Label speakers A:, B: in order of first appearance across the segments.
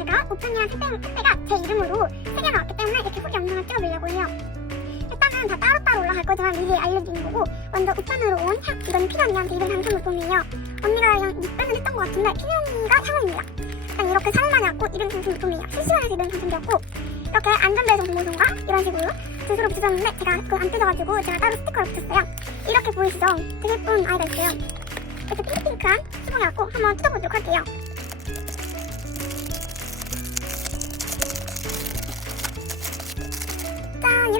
A: 제가 우편이랑 택배, 택배가 제 이름으로 세개 나왔기 때문에 이렇게 후기 영상을 찍어보려고 해요. 일단은 다 따로따로 올라갈 거지만 미리 알려드리는 거고 먼저 우편으로 온 향, 이건 피언니한테 이런 당첨 물품이에요. 언니가 그냥 입밴을 했던 것 같은데 피언니가 상호입니다. 일단 이렇게 사진 많이 왔고 이름 당첨 물품이에요. 실시간에서 이름 당첨되었고 이렇게 안전배송 공모전과 이런 식으로 스스로 붙여줬는데 제가 그걸 안 뜯어가지고 제가 따로 스티커를 붙였어요. 이렇게 보이시죠? 되게 예쁜 아이가 있어요. 이렇게 핑크핑크한 수봉이 왔고 한번 뜯어보도록 할게요.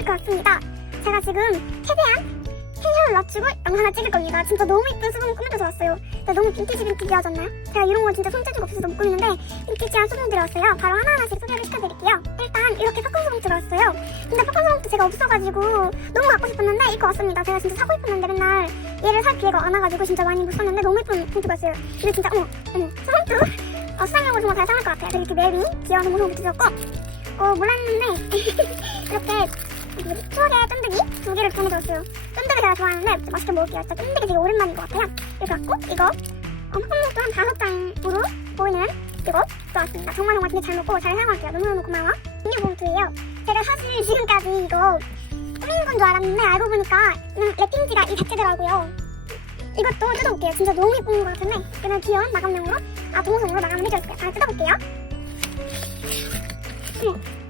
A: 짠 이렇게 왔습니다. 제가 지금 최대한 텐션을 낮추고 영상을 찍을 겁니다. 진짜 너무 이쁜 수분 꾸며줘서 왔어요. 진짜 너무 빈티지 빈티지하지 않나요? 제가 이런 거 진짜 손재주가 없어서 못 꾸미는데 빈티지한 수분들이 왔어요. 바로 하나하나씩 소개를 시켜드릴게요. 일단 이렇게 팝콘 수분 들어왔어요. 근데 팝콘 수분도 제가 없어가지고 너무 갖고 싶었는데 이거 왔습니다. 제가 진짜 사고 싶었는데 맨날 얘를 살 기회가 안 와가지고 진짜 많이 못 샀는데 너무 예쁜 빈티가 있어요. 이거 진짜 어머 어머 수분도 어, 수상용으로 정말 잘 사용할 것 같아요. 이렇게 맵이 귀여운 모습을 붙여줬고 어 몰랐는데 이렇게 추억의 쫀득이 두 개를 보내줬어요. 쫀득이 제가 좋아하는데 맛있게 먹을게요. 진짜 쫀득이 되게 오랜만인 것 같아요. 이렇게 갖고 이거 어, 팝콘도 한 다섯 장으로 보이는 이거 좋았습니다. 정말 정말 되게 잘 먹고 잘 사용할게요. 너무너무 고마워. 비닐 봉투예요. 제가 사실 지금까지 이거 꾸미는 건줄 알았는데 알고 보니까 그냥 랩핑지가 이 자체더라고요. 이것도 뜯어볼게요. 진짜 너무 예쁜 것 같은데 그냥 귀여운 마감용으로 아 동영상으로 마감을 해줄게요. 잘 뜯어볼게요. 어머.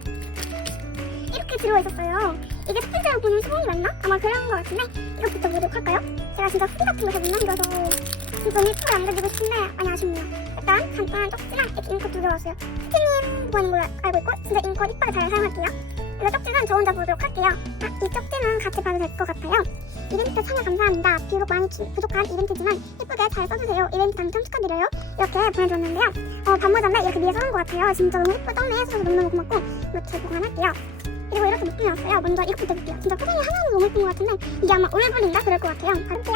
A: 이렇게 들어있었어요. 이게 첫 번째로 보는 수봉이 맞나? 아마 그런 것 같은데 이것부터 보도록 할까요? 제가 진짜 후기 같은 거 잘 못 남겨서 진짜 오늘 프로 남겨주고 싶은데 많이 아쉽네요. 일단 간단한 쪽지랑 이렇게 잉크 두개 왔어요. 스티님 보는 걸로 알고 있고 진짜 잉크 이쁘게 잘 사용할게요. 이거 쪽지는 저 혼자 보도록 할게요. 아, 이 쪽지는 같이 봐도 될 것 같아요. 이벤트 참여 감사합니다. 비록 많이 기- 부족한 이벤트지만 예쁘게 잘 써주세요. 이벤트 당첨 축하드려요. 이렇게 보내줬는데요. 어, 반모자인데 이렇게 위에 써놓은 것 같아요. 진짜 너무 예쁘던데 해줘서 너무너무 고맙고 이렇게 보관할게요. 그리고 이렇게 묶음이 왔어요. 먼저 이것부터 볼게요. 진짜 포장이 하나는 너무 예쁜 것 같은데 이게 아마 올블인가 그럴 것 같아요. 바를게요.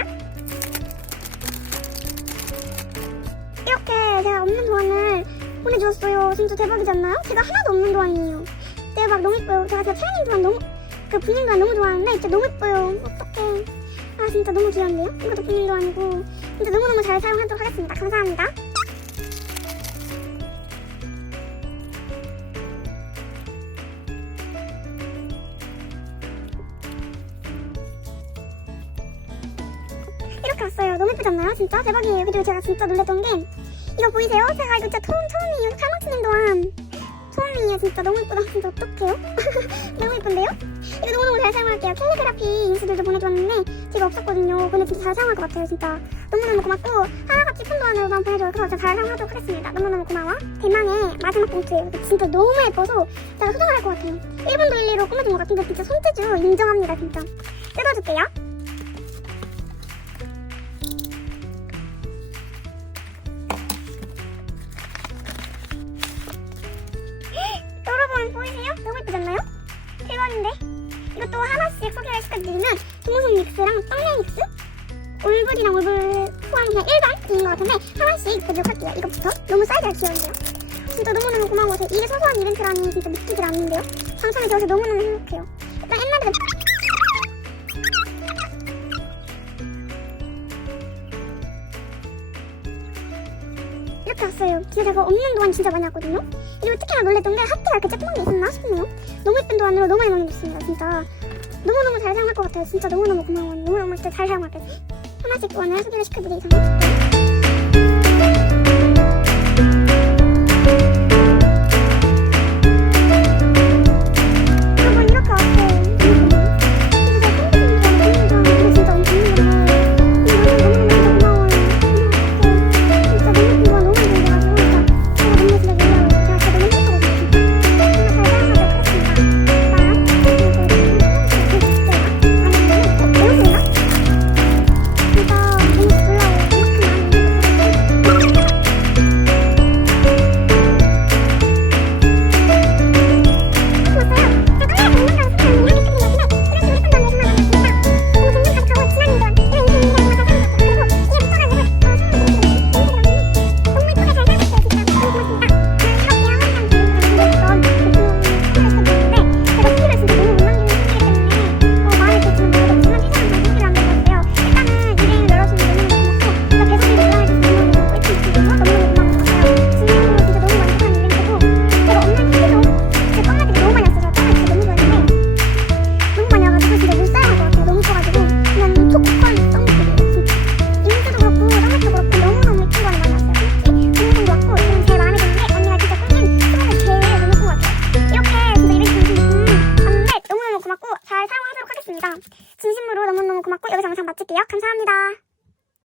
A: 이렇게 제가 없는 도안을 보내주었어요. 진짜 대박이지 않나요? 제가 하나도 없는 도안이에요. 대박 너무 예뻐요. 제가 진짜 트레이닝 도안 너무 그 분인 도안 너무 좋아하는데 진짜 너무 예뻐요. 어떡해. 아 진짜 너무 귀여운데요? 이것도 분인 도안이고 진짜 너무너무 잘 사용하도록 하겠습니다. 감사합니다. 이렇게 왔어요. 너무 예쁘지 않나요? 진짜 대박이에요. 그리고 제가 진짜 놀랐던 게 이거 보이세요? 제가 이거 진짜 처음 처음이에요. 살망치는 동안 처음이에요. 진짜 너무 예쁘다. 진짜 어떡해요? 너무 예쁜데요? 이거 너무너무 잘 사용할게요. 캘리그라피 인수들도 보내줬는데 제가 없었거든요. 근데 진짜 잘 사용할 것 같아요. 진짜 너무너무 고맙고 하나같이 푼 동안으로만 보내줘요. 그래서 진짜 잘 사용하도록 하겠습니다. 너무너무 고마워. 대망의 마지막 봉투예요. 진짜 너무 예뻐서 제가 소장할 것 같아요. 1번 돌리로 꾸며준 것 같은데 진짜 손재주 인정합니다. 진짜 뜯어줄게요. 시켜드리면 동성 믹스랑 떡레 믹스 올블이랑 올블 포함 그냥 일반인 것 같은데 하나씩 보도록 할게요 이것부터 너무 사이즈가 귀여운데요? 진짜 너무너무 고마워서 이게 소소한 이벤트라니 진짜 믿기질 않는데요? 당첨이 되어서 너무너무 행복해요 일단 옛날에 이렇게 왔어요. 진짜 제가 없는 도안 진짜 많이 왔거든요. 그리고 특히나 놀랬던 게 하트가 조그만 게 있었나 싶네요. 너무 예쁜 도안으로 너무 많이 먹어줬습니다. 진짜 너무너무 잘 사용할 것 같아요. 진짜 너무너무 고마워요. 너무너무 진짜 잘 사용할게요. 하나씩 도안을 소개를 시켜드리기 전에